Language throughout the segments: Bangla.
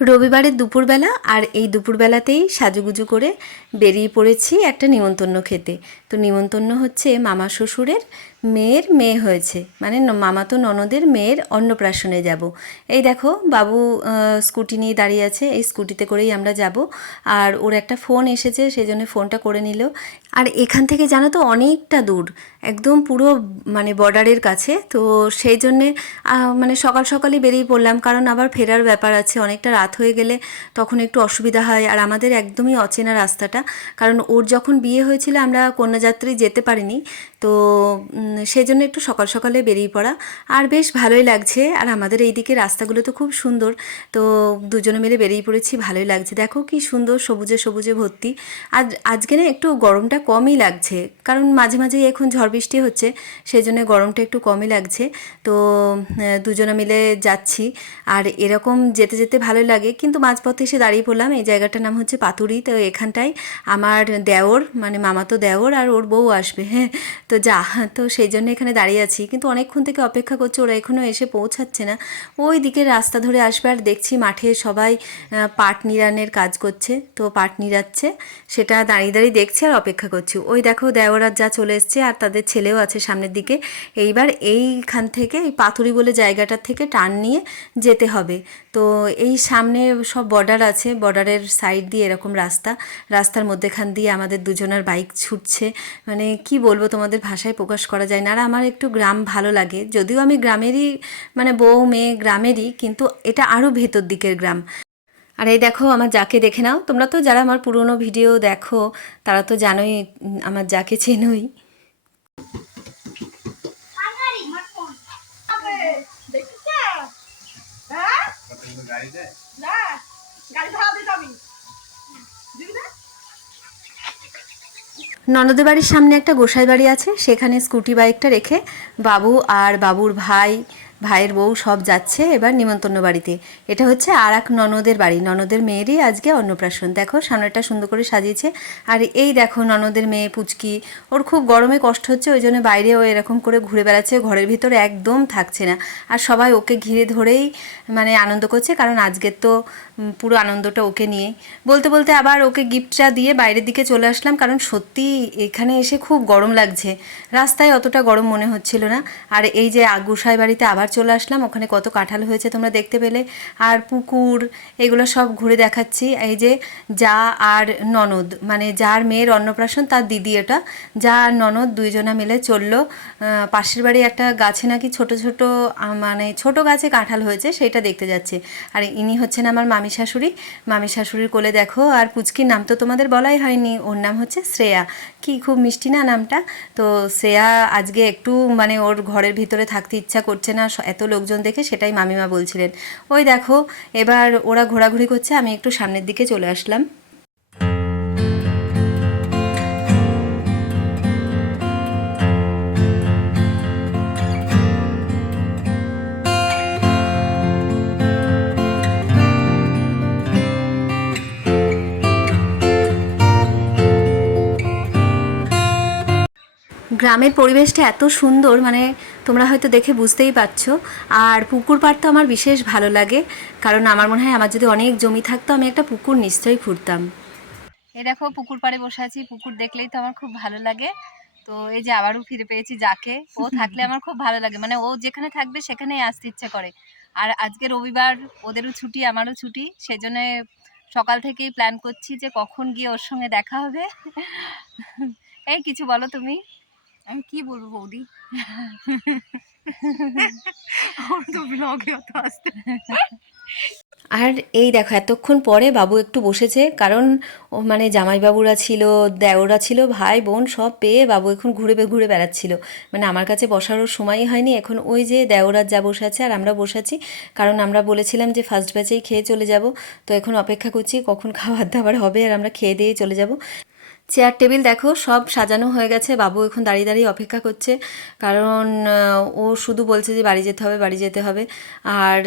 রবিবারের দুপুরবেলা আর এই দুপুরবেলাতেই সাজুগুজু করে বেরিয়ে পড়েছি একটা নিমন্ত্রণ খেতে। তো নিমন্ত্রণ হচ্ছে মামা শ্বশুরের মেয়ের মেয়ে হয়েছে, মানে মামাতো ননদের মেয়ের অন্নপ্রাশনে যাব। এই দেখো বাবু স্কুটি নিয়ে দাঁড়িয়ে আছে, এই স্কুটিতে করেই আমরা যাব। আর ওর একটা ফোন এসেছে, সেই জন্য ফোনটা করে নিল। আর এখান থেকে জানো তো অনেকটা দূর, একদম পুরো মানে বর্ডারের কাছে। তো সেই জন্যে মানে সকাল সকালই বেরিয়ে পড়লাম, কারণ আবার ফেরার ব্যাপার আছে, অনেকটা রাত হয়ে গেলে তখন একটু অসুবিধা হয়। আর আমাদের একদমই অচেনা রাস্তাটা, কারণ ওর যখন বিয়ে হয়েছিল আমরা কন্যাযাত্রী যেতে পারিনি। তো সেই জন্য একটু সকাল সকালে বেরিয়ে পড়া, আর বেশ ভালোই লাগছে। আর আমাদের এই দিকে রাস্তাগুলো তো খুব সুন্দর, তো দুজনে মিলে বেরিয়ে পড়েছি, ভালোই লাগছে। দেখো কি সুন্দর সবুজে সবুজে ভর্তি। আর আজকে না একটু গরমটা কমই লাগছে, কারণ মাঝে মাঝে এখন ঝড় বৃষ্টি হচ্ছে, সেই জন্য গরমটা একটু কমই লাগছে। তো দুজনে মিলে যাচ্ছি, আর এরকম যেতে যেতে ভালোই লাগে। কিন্তু মাঝপথে এসে দাঁড়িয়ে পড়লাম, এই জায়গাটার নাম হচ্ছে পাতুরি। তো এখানটায় আমার দেওর, মানে মামাতো দেওর আর ওর বউ আসবে, হ্যাঁ। তো তো সেই জন্য এখানে দাঁড়িয়ে আছি, কিন্তু অনেকক্ষণ থেকে অপেক্ষা করছে, ওরা এখনও এসে পৌঁছাচ্ছে না। ওই দিকের রাস্তা ধরে আসবে। আর দেখছি মাঠে সবাই পাট নিড়ানের কাজ করছে, তো পাট নিড়াচ্ছে, সেটা দাঁড়িয়ে দাঁড়িয়ে দেখছি আর অপেক্ষা করছি। ওই দেখো দেওরার যা চলে এসছে, আর তাদের ছেলেও আছে সামনের দিকে। এইবার এইখান থেকে এই পাথুরি বলে জায়গাটার থেকে টার্ন নিয়ে যেতে হবে। তো এই সামনে সব বর্ডার আছে, বর্ডারের সাইড দিয়ে এরকম রাস্তার মধ্যেখান দিয়ে আমাদের দুজনের বাইক ছুটছে। মানে কি বলবো, তোমাদের ভাষায় প্রকাশ করা যায় না। আর আমার একটু গ্রাম ভালো লাগে, যদিও আমি গ্রামেরই, মানে বউ মেয়ে গ্রামেরই, কিন্তু এটা আরও ভেতর দিকের গ্রাম। আর এই দেখো আমার যাকে দেখে নাও, তোমরা তো যারা আমার পুরনো ভিডিও দেখো তারা তো জানোই, আমার যাকে চেনোই। ননদের বাড়ির সামনে একটা গোসাই বাড়ি আছে, সেখানে স্কুটি বাইকটা রেখে বাবু আর বাবুর ভাইয়ের বউ সব যাচ্ছে এবার নিমন্ত্রণ বাড়িতে। এটা হচ্ছে আর এক ননদের বাড়ি, ননদের মেয়েরই আজকে অন্নপ্রাশন। দেখো সামনেটা সুন্দর করে সাজিয়েছে। আর এই দেখো ননদের মেয়ে পুচকি, ওর খুব গরমে কষ্ট হচ্ছে, ওই জন্য বাইরে ও এরকম করে ঘুরে বেড়াচ্ছে, ঘরের ভিতরে একদম থাকছে না। আর সবাই ওকে ঘিরে ধরেই মানে আনন্দ করছে, কারণ আজকের তো পুরো আনন্দটা ওকে নিয়ে। বলতে বলতে আবার ওকে গিফটটা দিয়ে বাইরের দিকে চলে আসলাম, কারণ সত্যি এখানে এসে খুব গরম লাগছে, রাস্তায় অতটা গরম মনে হচ্ছিল না। আর এই যে গোসাই বাড়িতে আবার চলে আসলাম, ওখানে কত কাঁঠাল হয়েছে তোমরা দেখতে পেলে, আর পুকুর, এগুলো সব ঘুরে দেখাচ্ছি। এই যে যা আর ননদ, মানে যার মেয়ের অন্নপ্রাশন তার দিদি, এটা যা আর ননদ দুইজনা মিলে চললো। পাশের বাড়ি একটা গাছে নাকি ছোট ছোট মানে ছোট গাছে কাঁঠাল হয়েছে, সেটা দেখতে যাচ্ছে। আর ইনি হচ্ছেন আমার মামি শাশুড়ি। মামি শাশুড়ির কোলে দেখো, আর পুচকির নাম তো তোমাদের বলাই হয়নি, ওর নাম হচ্ছে শ্রেয়া। কি খুব মিষ্টি না নামটা। তো শ্রেয়া আজকে একটু মানে ওর ঘরের ভিতরে থাকতে ইচ্ছা করছে না এত লোকজন দেখে, সেটাই মামিমা বলছিলেন। ওই দেখো এবার ওরা ঘোরাঘুরি করছে, আমি একটু সামনের দিকে চলে আসলাম। গ্রামের পরিবেশটা এত সুন্দর, মানে তোমরা হয়তো দেখে বুঝতেই পারছো। আর পুকুর পাড় তো আমার বিশেষ ভালো লাগে, কারণ আমার মনে হয় আমার যদি অনেক জমি থাকতো আমি একটা পুকুর নিশ্চয়ই খুঁড়তাম। এই দেখো পুকুর পাড়ে বসে আছি, পুকুর দেখলেই তো আমার খুব ভালো লাগে। তো এই যে আবারও ফিরে পেয়েছি যাকে, ও থাকলে আমার খুব ভালো লাগে, মানে ও যেখানে থাকবে সেখানেই আসতে ইচ্ছে করে। আর আজকে রবিবার, ওদেরও ছুটি আমারও ছুটি, সেজন্য সকাল থেকেই প্ল্যান করছি যে কখন গিয়ে ওর সঙ্গে দেখা হবে। এই কিছু বলো তুমি। আমি কি বলবো বৌদি, আমার তো ব্লগে অত আসতে। আর এই দেখো এতক্ষণ পরে বাবু একটু বসেছে, কারণ ও মানে জামাইবাবুরা ছিল, দেওরা ছিল, ভাই বোন সব পেয়ে বাবু এখন ঘুরে ঘুরে বেড়াচ্ছিল। মানে আমার কাছে বসারও সময়ই হয়নি। এখন ওই যে দেওরার যা বসে আছে আর আমরা বসে আছি, কারণ আমরা বলেছিলাম যে ফার্স্ট ব্যাচেই খেয়ে চলে যাব। তো এখন অপেক্ষা করছি কখন খাবার দাবার হবে, আর আমরা খেয়ে দিয়ে চলে যাব। চেয়ার টেবিল দেখো সব সাজানো হয়ে গেছে, বাবু এখন দাঁড়িয়ে দাঁড়িয়ে অপেক্ষা করছে, কারণ ও শুধু বলছে যে বাড়ি যেতে হবে, বাড়ি যেতে হবে। আর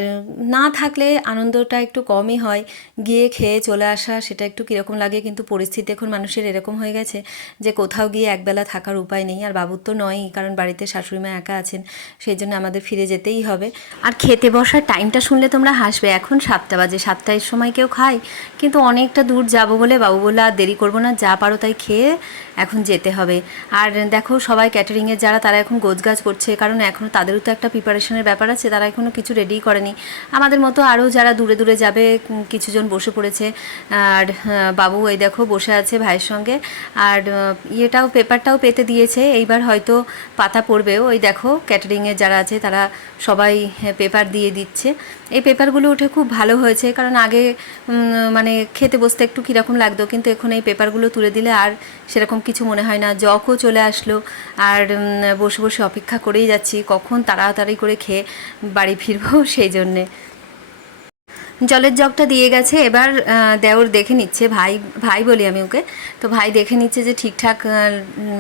না থাকলে আনন্দটা একটু কমই হয়, গিয়ে খেয়ে চলে আসা সেটা একটু কীরকম লাগে, কিন্তু পরিস্থিতি এখন মানুষের এরকম হয়ে গেছে যে কোথাও গিয়ে একবেলা থাকার উপায় নেই। আর বাবুর তো নয়ই, কারণ বাড়িতে শাশুড়িমা একা আছেন, সেই জন্য আমাদের ফিরে যেতেই হবে। আর খেতে বসার টাইমটা শুনলে তোমরা হাসবে, এখন 7টা বাজে, 7টার সময় কেউ খায়, কিন্তু অনেকটা দূর যাব বলে বাবু বললো আর দেরি করবো না, যা পারো তাই খেয়ে এখন যেতে হবে। আর দেখো সবাই ক্যাটারিংয়ের যারা, তারা এখন গোছগাছ করছে, কারণ এখনও তাদেরও তো একটা প্রিপারেশনের ব্যাপার আছে, তারা এখনও কিছু রেডি করেনি। আমাদের মতো আরও যারা দূরে দূরে যাবে কিছুজন বসে পড়েছে। আর বাবু এই দেখো বসে আছে ভাইয়ের সঙ্গে, আর ইয়েটাও পেপারটাও পেতে দিয়েছে, এইবার হয়তো পাতা পড়বেও। ওই দেখো ক্যাটারিংয়ের যারা আছে তারা সবাই পেপার দিয়ে দিচ্ছে। এই পেপারগুলো উঠে খুব ভালো হয়েছে, কারণ আগে মানে খেতে বসতে একটু কীরকম লাগতো, কিন্তু এখন এই পেপারগুলো তুলে দিলে আর সেরকম কিছু মনে হয় না। জকও চলে আসলো, আর বসে বসে অপেক্ষা করেই যাচ্ছি কখন তাড়াতাড়ি করে খেয়ে বাড়ি ফিরবো সেই জন্যে। জলের জগটা দিয়ে গেছে, এবার দেওর দেখে নিচ্ছে, ভাই ভাই বলি আমি ওকে, তো ভাই দেখে নিচ্ছে যে ঠিকঠাক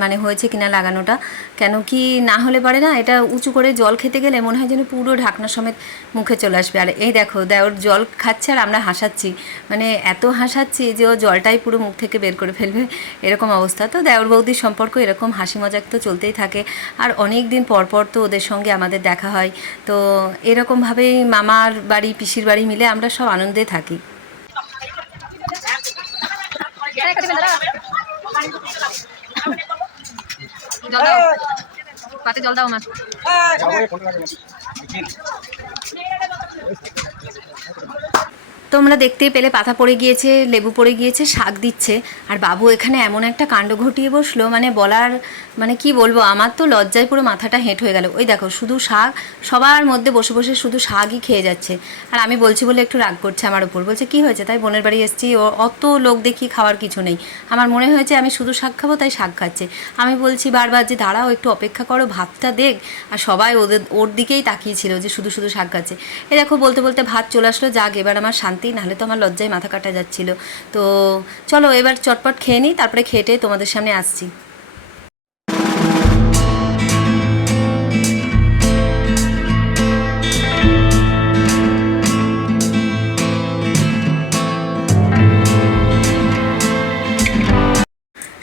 মানে হয়েছে কিনা লাগানোটা, কেন কি না হলে পারে না, এটা উঁচু করে জল খেতে গেলে মনে হয় যেন পুরো ঢাকনা সমেত মুখে চলে আসবে। আর এই দেখো দেওর জল খাচ্ছে আর আমরা হাসাচ্ছি, মানে এত হাসাচ্ছি যে ও জলটাই পুরো মুখ থেকে বের করে ফেলবে, এরকম অবস্থা। তো দেওর বৌদির সম্পর্ক এরকম হাসি মজাক তো চলতেই থাকে, আর অনেক দিন পর পর তো ওদের সঙ্গে আমাদের দেখা হয়, তো এরকমভাবেই মামার বাড়ি পিসির বাড়ি মিলে আমরা সব আনন্দে থাকি। জল দাও, পাতে জল দাও আমার। তোমরা দেখতেই পেলে পাতা পড়ে গিয়েছে, লেবু পড়ে গিয়েছে, শাক দিচ্ছে। আর বাবু এখানে এমন একটা কাণ্ড ঘটিয়ে বসলো, মানে বলার, মানে কি বলবো, আমার তো লজ্জায় পুরো মাথাটা হেঁট হয়ে গেল। ওই দেখো শুধু শাক, সবার মধ্যে বসে বসে শুধু শাকই খেয়ে যাচ্ছে। আর আমি বলছি বলে একটু রাগ করছে আমার উপর, বলছে কি হয়েছে, তাই বোনের বাড়ি এসেছি, অত লোক দেখি খাওয়ার কিছু নেই, আমার মনে হয়েছে আমি শুধু শাক খাবো তাই শাক খাচ্ছে। আমি বলছি বারবার যে দাঁড়াও একটু অপেক্ষা করো, ভাতটা দেখ। আর সবাই ওর দিকেই তাকিয়েছিল যে শুধু শুধু শাক খাচ্ছে। এ দেখো বলতে বলতে ভাত চলে আসলো, যাক এবার আমার শান্তি, নাহলে তো আমার লজ্জায় মাথা কাটা যাচ্ছিল। তো চলো এবার চটপট খেয়ে নিই, তারপরে খেটে তোমাদের সামনে আসছি।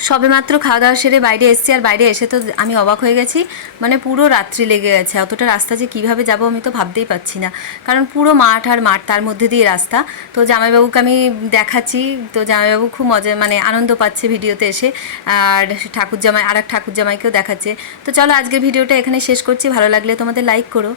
সবেমাত্র খাওয়া দাওয়া সেরে বাইরে এসেছি, আর বাইরে এসে তো আমি অবাক হয়ে গেছি, মানে পুরো রাত্রি লেগে গেছে। অতটা রাস্তা যে কীভাবে যাব আমি তো ভাবতেই পারছি না, কারণ পুরো মাঠ আর মাঠ, তার মধ্যে দিয়ে রাস্তা। তো জামাইবাবুকে আমি দেখাচ্ছি, তো জামাইবাবু খুব মজা মানে আনন্দ পাচ্ছে ভিডিওতে এসে, আর ঠাকুর জামাই আর এক ঠাকুর জামাইকেও দেখাচ্ছে। তো চলো আজকের ভিডিওটা এখানে শেষ করছি, ভালো লাগলে তোমাদের লাইক করো।